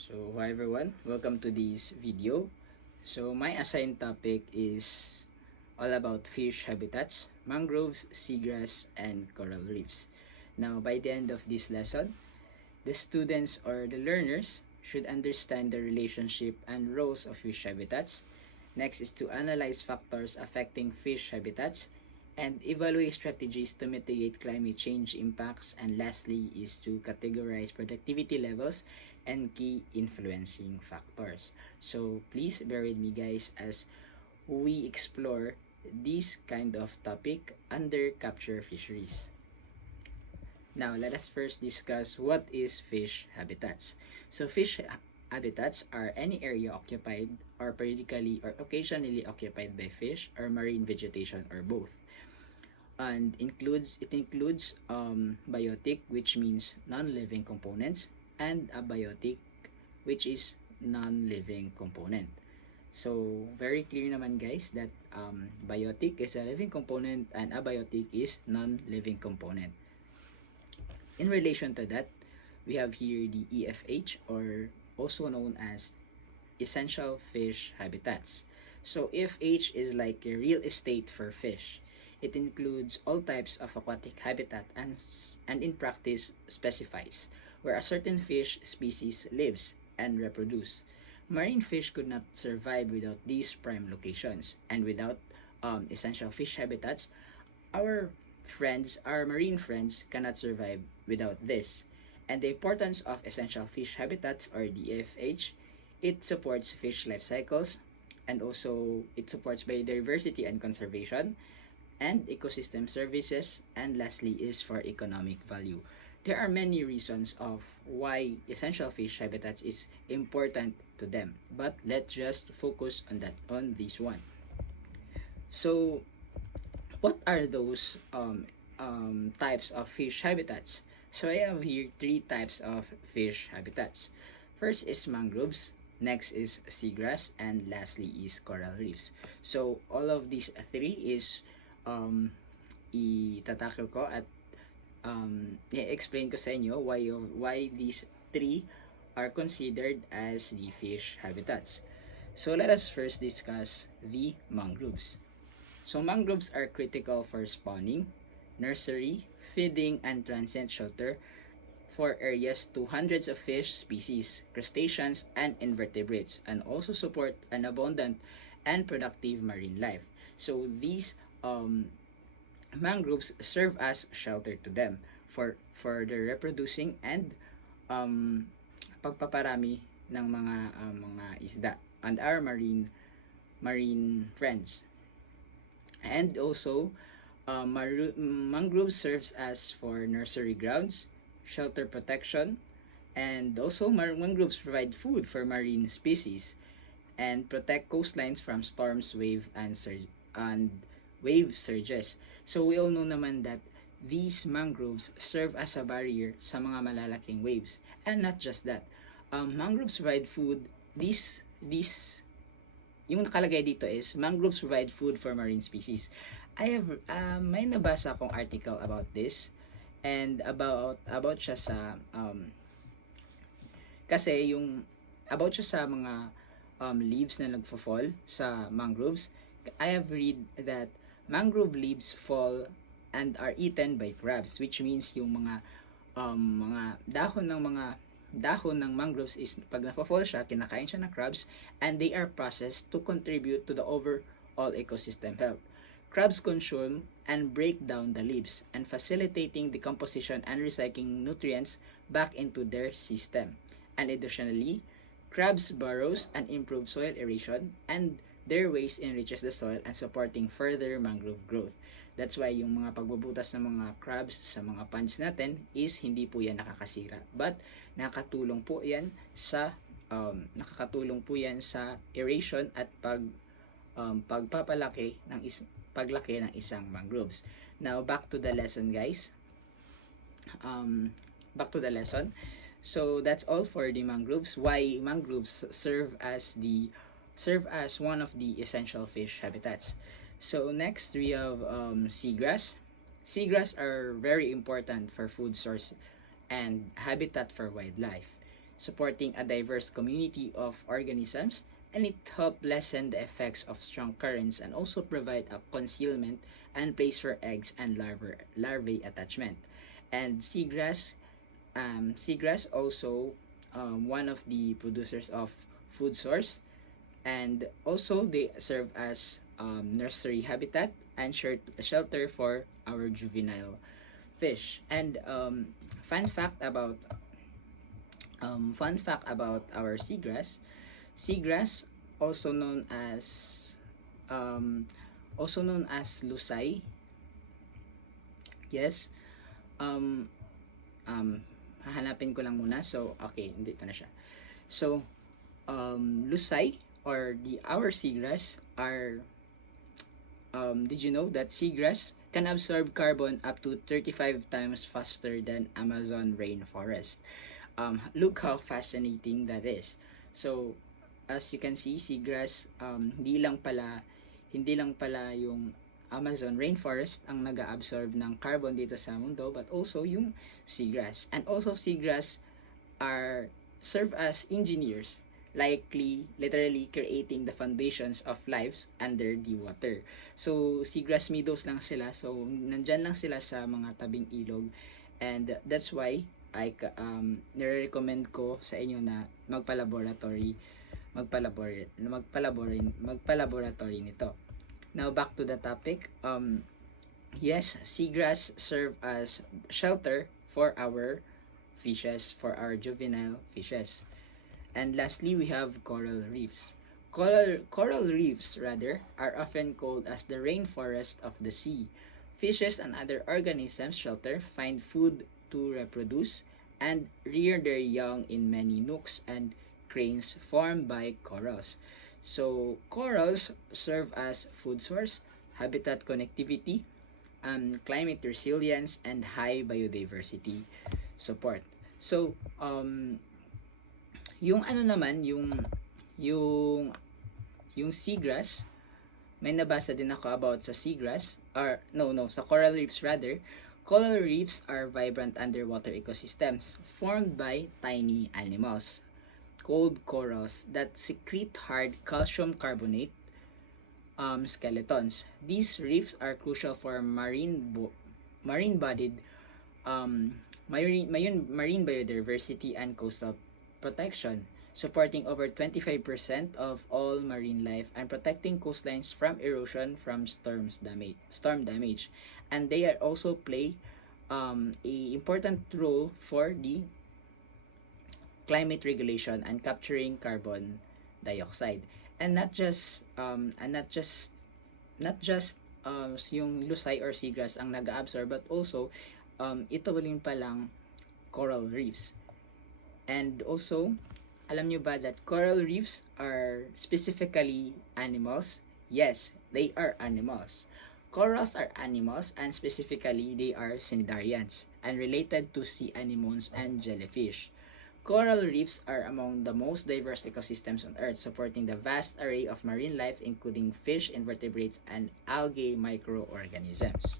So hi everyone, welcome to this video. So my assigned topic is all about fish habitats, mangroves, seagrass, and coral reefs. Now by the end of this lesson, the students or the learners should understand the relationship and roles of fish habitats. Next is to analyze factors affecting fish habitats and evaluate strategies to mitigate climate change impacts. And lastly is to categorize productivity levels and key influencing factors. So please bear with me guys as we explore this kind of topic under capture fisheries. Now, let us first discuss what is fish habitats. So, habitats are any area occupied or periodically or occasionally occupied by fish or marine vegetation or both. And it includes biotic, which means non-living components, and abiotic, which is non-living component. So, very clear naman guys that biotic is a living component and abiotic is non-living component. In relation to that, we have here the EFH, or also known as essential fish habitats. So EFH is like a real estate for fish. It includes all types of aquatic habitat and in practice specifies where a certain fish species lives and reproduce. Marine fish could not survive without these prime locations, and without essential fish habitats, our marine friends cannot survive without this. And the importance of essential fish habitats, or DFH, it supports fish life cycles, and also it supports biodiversity and conservation and ecosystem services, and lastly is for economic value. There are many reasons of why essential fish habitats is important to them, but let's just focus on this one. So what are those types of fish habitats? So I have here three types of fish habitats. First is mangroves, next is seagrass, and lastly is coral reefs. So all of these three is um, itatakil ko at i-explain ko sa inyo why these three are considered as the fish habitats. So let us first discuss the mangroves. So mangroves are critical for spawning, nursery, feeding, and transient shelter for areas to hundreds of fish species, crustaceans, and invertebrates, and also support an abundant and productive marine life. So these mangroves serve as shelter to them for the reproducing and um, pagpaparami ng mga isda and our marine friends. And also, mangrove serves as for nursery grounds, shelter protection, and also mangroves provide food for marine species and protect coastlines from storms, and wave surges. So we all know naman that these mangroves serve as a barrier sa mga malalaking waves. And not just that, mangroves provide food. These yung nakalagay dito is mangroves provide food for marine species. I have may nabasa akong article about this and about siya sa kasi yung about siya sa mga leaves na nagfo-fall sa mangroves. I have read that mangrove leaves fall and are eaten by crabs, which means yung mga dahon ng mangroves is pag nafo-fall siya, kinakain siya ng crabs, and they are processed to contribute to the overall ecosystem health. Crabs consume and break down the leaves and facilitating decomposition and recycling nutrients back into their system. And additionally, crabs burrows and improve soil aeration, and their waste enriches the soil and supporting further mangrove growth. That's why yung mga pagbubutas ng mga crabs sa mga ponds natin is hindi po yan nakakasira. But nakakatulong po yan sa aeration at paglaki ng isang mangroves. Now back to the lesson guys. Back to the lesson. So that's all for the mangroves. Why mangroves serve as one of the essential fish habitats. So next we have seagrass. Seagrass are very important for food source and habitat for wildlife. supporting a diverse community of organisms, and it helps lessen the effects of strong currents and also provide a concealment and place for eggs and larvae attachment. And seagrass also one of the producers of food source, and also they serve as nursery habitat and shelter for our juvenile fish. And fun fact about our seagrass, also known as um, lusay. Yes. Um, Hahanapin ko lang muna. So, okay, dito na siya. So, lusay or the our seagrass are did you know that seagrass can absorb carbon up to 35 times faster than Amazon rainforest? Look how fascinating that is. So, as you can see, seagrass, hindi lang pala yung Amazon rainforest ang nag-absorb ng carbon dito sa mundo, but also yung seagrass. And also seagrass are serve as engineers, literally creating the foundations of lives under the water. So, seagrass meadows lang sila. So, nandyan lang sila sa mga tabing ilog. And that's why nire-recommend ko sa inyo na magpa-laboratory nito. Now, back to the topic. Yes, seagrass serve as shelter for our fishes, for our juvenile fishes. And lastly, we have coral reefs. Coral reefs, rather, are often called as the rainforest of the sea. Fishes and other organisms shelter, find food to reproduce, and rear their young in many nooks and cranes formed by corals. So, corals serve as food source, habitat connectivity, climate resilience, and high biodiversity support. So, yung ano naman, yung yung seagrass, may nabasa din ako about sa seagrass, or sa coral reefs rather. Coral reefs are vibrant underwater ecosystems formed by tiny animals called corals that secrete hard calcium carbonate skeletons. These reefs are crucial for marine-bodied marine biodiversity and coastal protection, supporting over 25% of all marine life and protecting coastlines from erosion from storm damage. And they are also play a important role for the climate regulation and capturing carbon dioxide. And not just yung lusay or seagrass ang nag-absorb, but also ito rin palang coral reefs. And also, alam nyo ba that coral reefs are specifically animals? Yes, they are animals. Corals are animals, and specifically they are cnidarians and related to sea anemones and jellyfish. Coral reefs are among the most diverse ecosystems on Earth, supporting the vast array of marine life including fish, invertebrates, and algae microorganisms.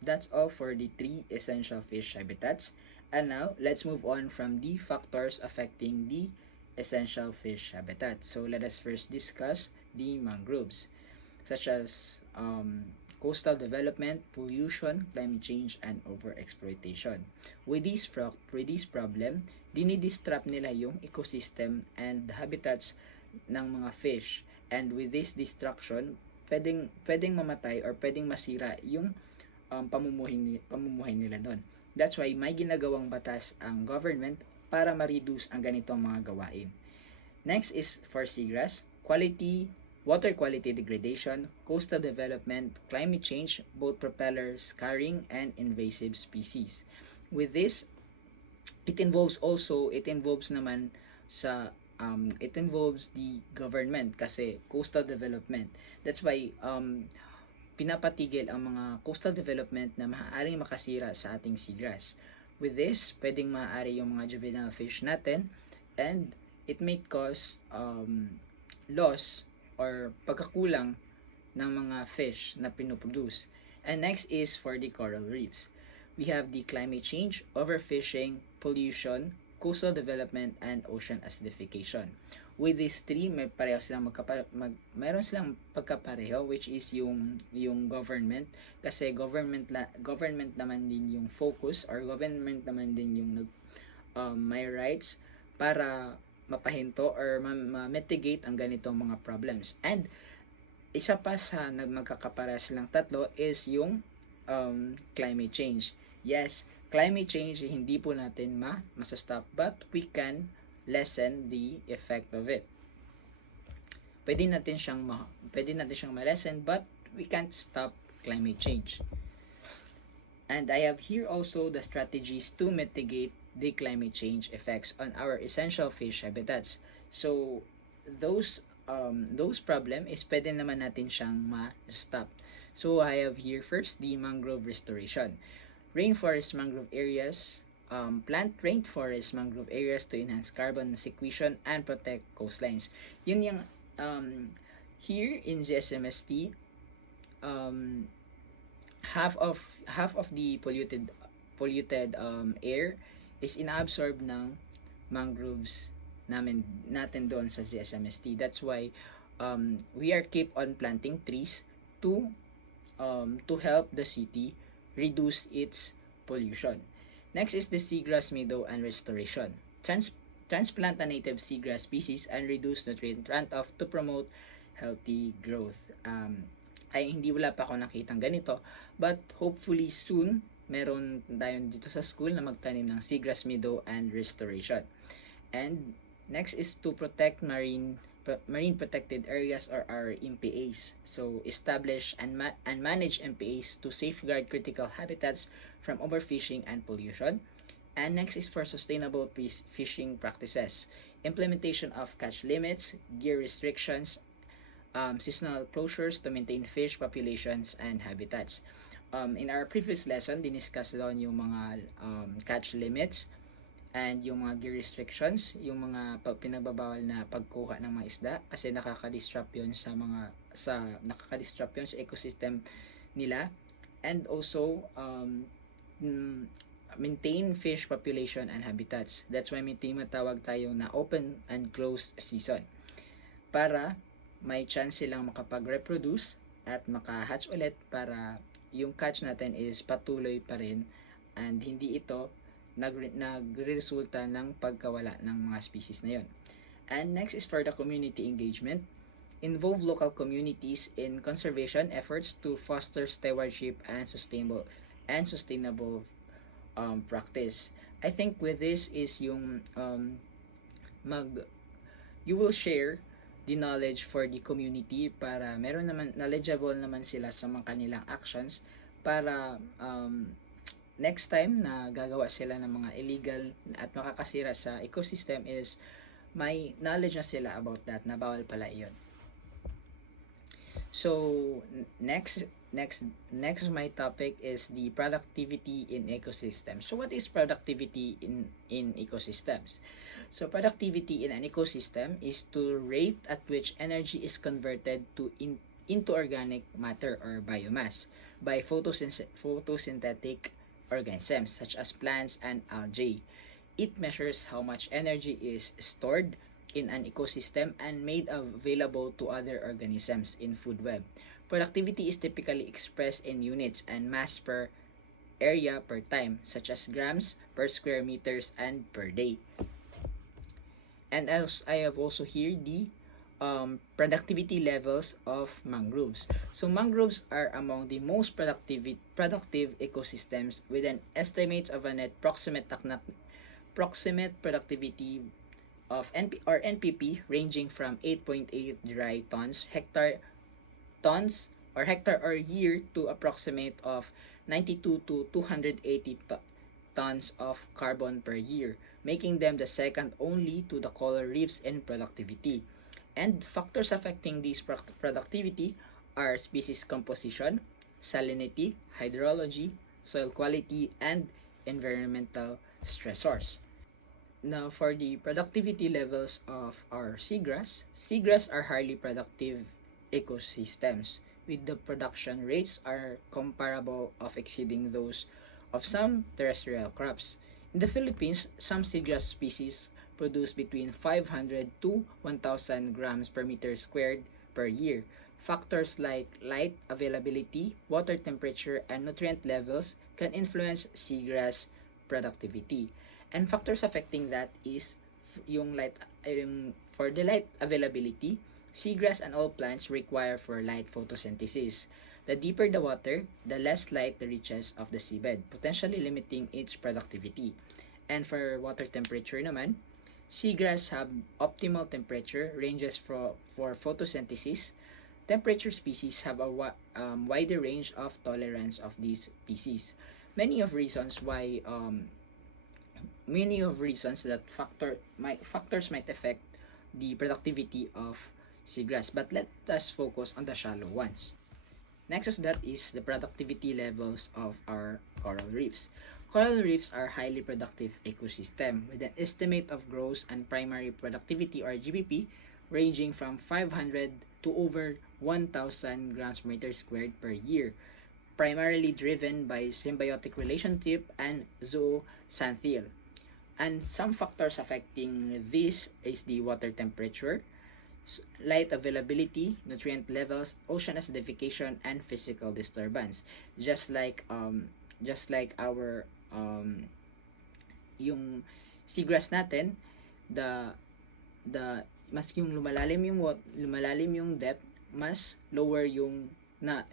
That's all for the 3 essential fish habitats. And now, let's move on from the factors affecting the essential fish habitat. So, let us first discuss the mangroves, such as coastal development, pollution, climate change, and overexploitation. With this problem, dinidistrap nila yung ecosystem and habitats ng mga fish. And with this destruction, pwedeng mamatay or pwedeng masira yung pamumuhay nila doon. That's why may ginagawang batas ang government para ma-reduce ang ganitong mga gawain. Next is for seagrass, water quality degradation, coastal development, climate change, both propeller scarring, and invasive species. With this, it involves naman sa it involves the government kasi coastal development. That's why pinapatigil ang mga coastal development na maaaring makasira sa ating seagrass. With this, pwedeng maaari yung mga juvenile fish natin, and it may cause loss or pagkakulang ng mga fish na pinoproduce. And next is for the coral reefs. We have the climate change, overfishing, pollution, coastal development, and ocean acidification. With these three, mayroon silang pagkapareho, which is yung government, kasi government naman din yung focus, or government naman din yung may rights para mapahinto or ma-mitigate ang ganitong mga problems. And isa pa sa magkakapares lang tatlo is yung climate change. Yes, climate change hindi po natin masastop, but we can lessen the effect of it. Pwede natin siyang ma-lessen, but we can't stop climate change. And I have here also the strategies to mitigate the climate change effects on our essential fish habitats. So those problem is pwede naman natin siyang ma-stop. So I have here first the mangrove restoration. Rainforest mangrove areas, plant rainforest mangrove areas to enhance carbon sequestration and protect coastlines. Yun yung here in ZSMST, half of the polluted air is inaabsorb ng mangroves natin doon sa ZSMST. That's why we are keep on planting trees to help the city reduce its pollution. Next is the seagrass meadow and restoration. Transplant a native seagrass species and reduce nutrient runoff to promote healthy growth. Hindi wala pa ako nakitang ganito, but hopefully soon meron tayo dito sa school na magtanim ng seagrass meadow and restoration. And next is to protect marine protected areas, or our MPAs. So establish and manage MPAs to safeguard critical habitats from overfishing and pollution. And next is for sustainable fishing practices. Implementation of catch limits, gear restrictions, seasonal closures to maintain fish populations and habitats. In our previous lesson, diniscuss doon yung mga catch limits and yung mga gear restrictions, yung mga pinagbabawal na pagkuha ng mga isda kasi nakaka-disrupt yun sa ecosystem nila. And also maintain fish population and habitats. That's why may tinatawag tayo na open and closed season, para may chance silang makapag-reproduce at makahatch ulit, para yung catch natin is patuloy pa rin and hindi ito nagre-resulta ng pagkawala ng mga species na yon. And next is for the community engagement. Involve local communities in conservation efforts to foster stewardship and sustainable practice. I think with this is yung you will share the knowledge for the community para meron naman knowledgeable naman sila sa mga kanilang actions, para next time na gagawa sila ng mga illegal at makakasira sa ecosystem is may knowledge na sila about that, na bawal pala iyon. So next my topic is the productivity in ecosystems. So what is productivity in ecosystems? So productivity in an ecosystem is the rate at which energy is converted into organic matter or biomass by photosynthetic organisms such as plants and algae. It measures how much energy is stored in an ecosystem and made available to other organisms in food web. Productivity is typically expressed in units and mass per area per time, such as grams per square meters and per day. And as I have also here the productivity levels of mangroves. So mangroves are among the most productive ecosystems with an estimate of a net proximate productivity of NPP ranging from 8.8 dry hectare or year to approximate of 92 to 280 tons of carbon per year, making them the second only to the coral reefs in productivity. And factors affecting this productivity are species composition, salinity, hydrology, soil quality, and environmental stressors. Now, for the productivity levels of our seagrass are highly productive ecosystems, with the production rates are comparable of exceeding those of some terrestrial crops. In the Philippines, some seagrass species produce between 500 to 1,000 grams per meter squared per year. Factors like light availability, water temperature, and nutrient levels can influence seagrass productivity. And factors affecting that is yung for the light availability, seagrass and all plants require for light photosynthesis. The deeper the water, the less light the reaches of the seabed, potentially limiting its productivity. And for water temperature naman, seagrass have optimal temperature ranges for photosynthesis. Temperature species have a wider range of tolerance of these species. Many of reasons why many of reasons that factors might affect the productivity of seagrass. But let us focus on the shallow ones. Next of that is the productivity levels of our coral reefs. Coral reefs are highly productive ecosystem with an estimate of gross and primary productivity or GPP ranging from 500 to over 1,000 grams per meter squared per year, primarily driven by symbiotic relationship and zooxantheal. And some factors affecting this is the water temperature, light availability, nutrient levels, ocean acidification, and physical disturbance. Just like our yung seagrass natin, the mas yung lumalalim yung depth, mas lower na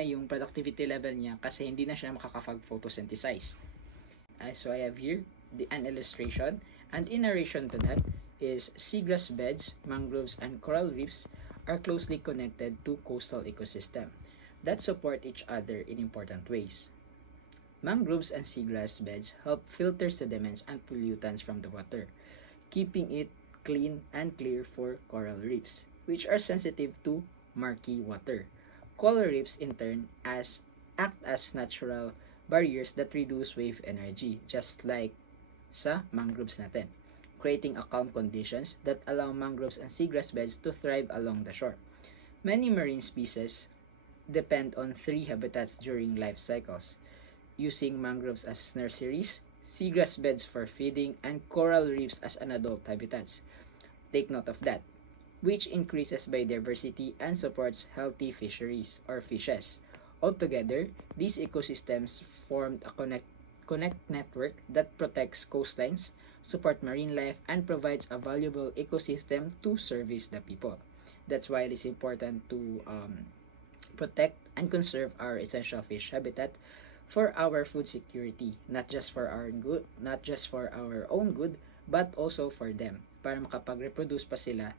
yung productivity level niya kasi hindi na siya photosynthesize. So I have here an illustration, and in narration to that is seagrass beds, mangroves, and coral reefs are closely connected to coastal ecosystem that support each other in important ways. Mangroves and seagrass beds help filter sediments and pollutants from the water, keeping it clean and clear for coral reefs, which are sensitive to murky water. Coral reefs in turn act as natural barriers that reduce wave energy, just like sa mangroves natin, creating a calm conditions that allow mangroves and seagrass beds to thrive along the shore. Many marine species depend on three habitats during life cycles, using mangroves as nurseries, seagrass beds for feeding, and coral reefs as an adult habitats. Take note of that, which increases biodiversity and supports healthy fisheries or fishes. Altogether, these ecosystems formed a connect network that protects coastlines, support marine life, and provides a valuable ecosystem to service the people. That's why it is important to protect and conserve our essential fish habitat for our food security, not just for our own good, but also for them, para makapag-reproduce pa sila,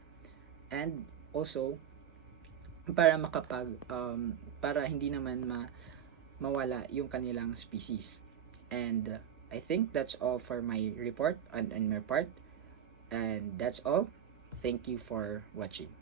and also para hindi naman mawala yung kanilang species. And I think that's all for my report and my part. And that's all. Thank you for watching.